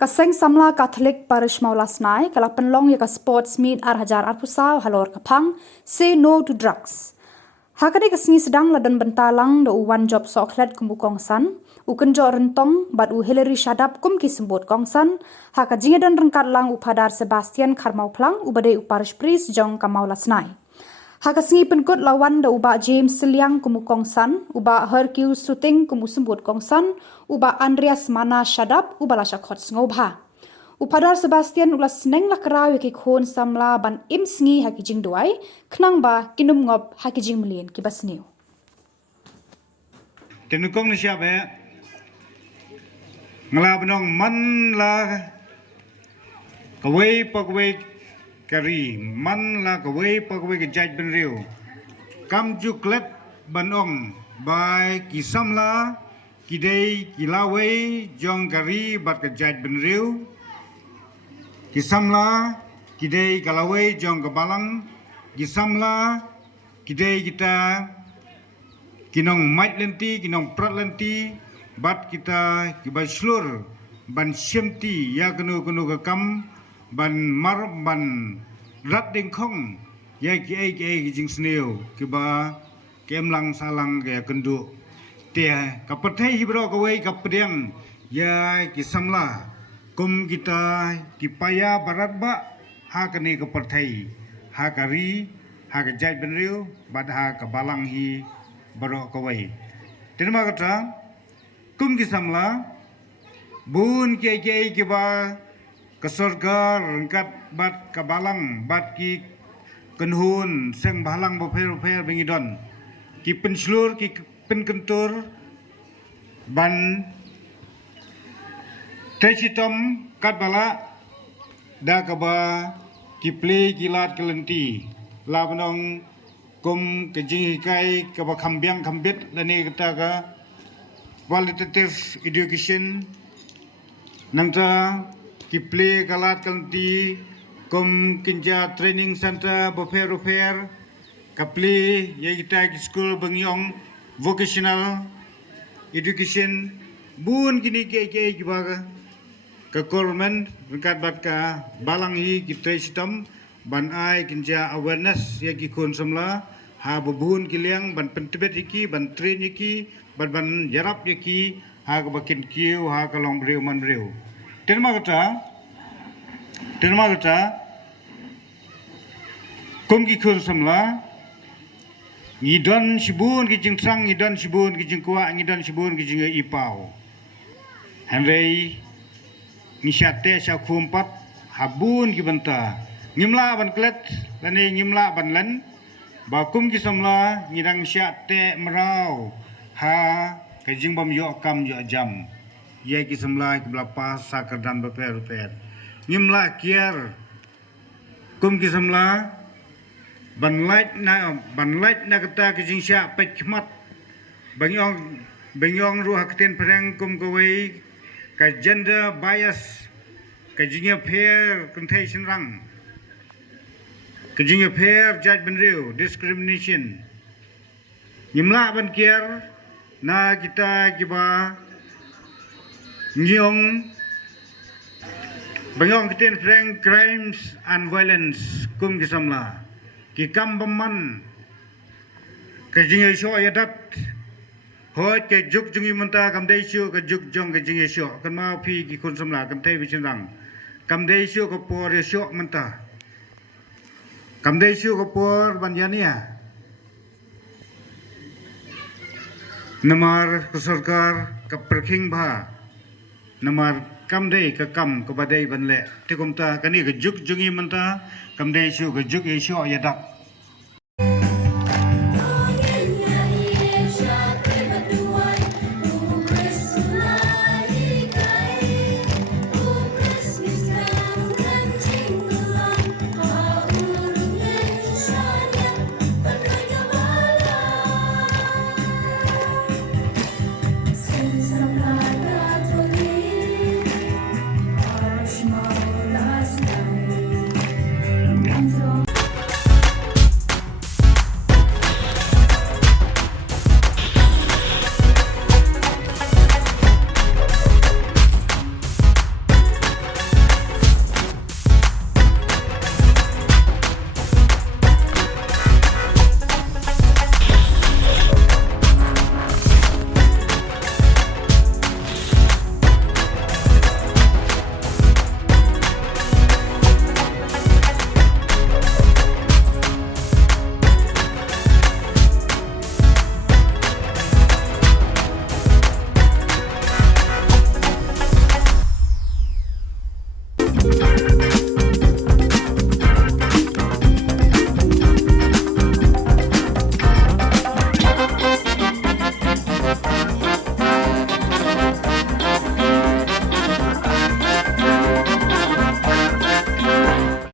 Kaseng Samla Catholic Parish Maulasnai, Kalapenlong Yaka Sports Meet Arhajar Arpusau, Halor Kapang, say no to drugs. Hakade kasni sedang ladan bentalang do one job soklet kumbukong san, ukenjo rentong bat u Hillary Shadap kum kisembut kongsan, haka jingedan rengkat lang upadar Sebastian Karmau Plang ubade uparish priest jong kamaulasnai. Haka singi penkut lawan da uba James Siliang kumukong san, uba Hercules Suting kumusembut kongsan, uba Andreas Mana Shadap uba lasakot ngobha. Upadar Sebastian ulas seneng lakrau yaki khon samla ban im singi haki jing duai, kenang ba kinum ngob haki jing melien kibas niu. Tenukong ni siapa ya? Ngelabnong man la kawai pagwai kari man la kawai pagwai kejaj benriu. Kam juklet banong by kisamla kidai kilawai jong kari bat kejaj benriu. Kisamla kidai kalawai jong kebalang. Kisamla kidai kita kinong mait lenti kinong prat lenti bat kita kibai slur ban syemti ya kenu kekam ban mar ban rat ding khong ya ki jing sneu kiba kemlang salang ke kendu te kapathai hibro kawai kapdiang ya kisamla kum kita kipaya barat ba ha kene kapathai ha kari ha kejai benriu bat ha kabalang hi baro kawai terima kata kum kisamla bun ke kiba kesorgar rengkat bat kabalang bat ki kenhun seng balang bofer bengidon ki penslur ki penkentur ban tresitom kat bala da kaba ki play kilat kelenti labnong kum kejing kai kaba kambiang kambit lani kata ka qualitative education nangta ki play kalat kelenti kum kinja training center bofer ka play ye kita ki school bengyong vocational education bun kini ke kibaga ke government berkat bat ka balang hi kita sistem ban ai kinja awareness ye ki kon samla ha bubun kiliang ban pentibet iki ban train iki ban jarap iki ha ka bakin kiu ha ka long breu man breu terima kata kum ki kon samla ngidon sibun ki jing sang ngidon sibun ki jing kuak ngidon sibun ki jing ipau hanrei ngisyate sya kumpat habun ki banta ngimla ban klet lani ngimla ban len bakum ki samla ngidang syate merau ha ka jing bam yo kam yo jam ye ki samla ki blapa sakardan beper ngimla kier kum ki samla ban light na kata ki jing sya pet khmat bangyong ru hakten perang kum kawai ka gender bias ka jing fair contention rang ka jing fair judge benriu discrimination ngimla ban kier na kita kiba ngiong bangyong keten perang crimes and violence kum kisamla ki kambaman ka jing syo yadat hoi ke juk jungi menta kam dei syo ka juk jong ka jing syo kan ma phi ki kon samla kam tei bichin rang kam dei syo ko por syo menta kam dei syo ko por ban yania namar sarkar ka perking bha namar kam dei ka kam ko badai ban le te kom ta kani ka juk jungi menta kam dei syo ka juk syo yadat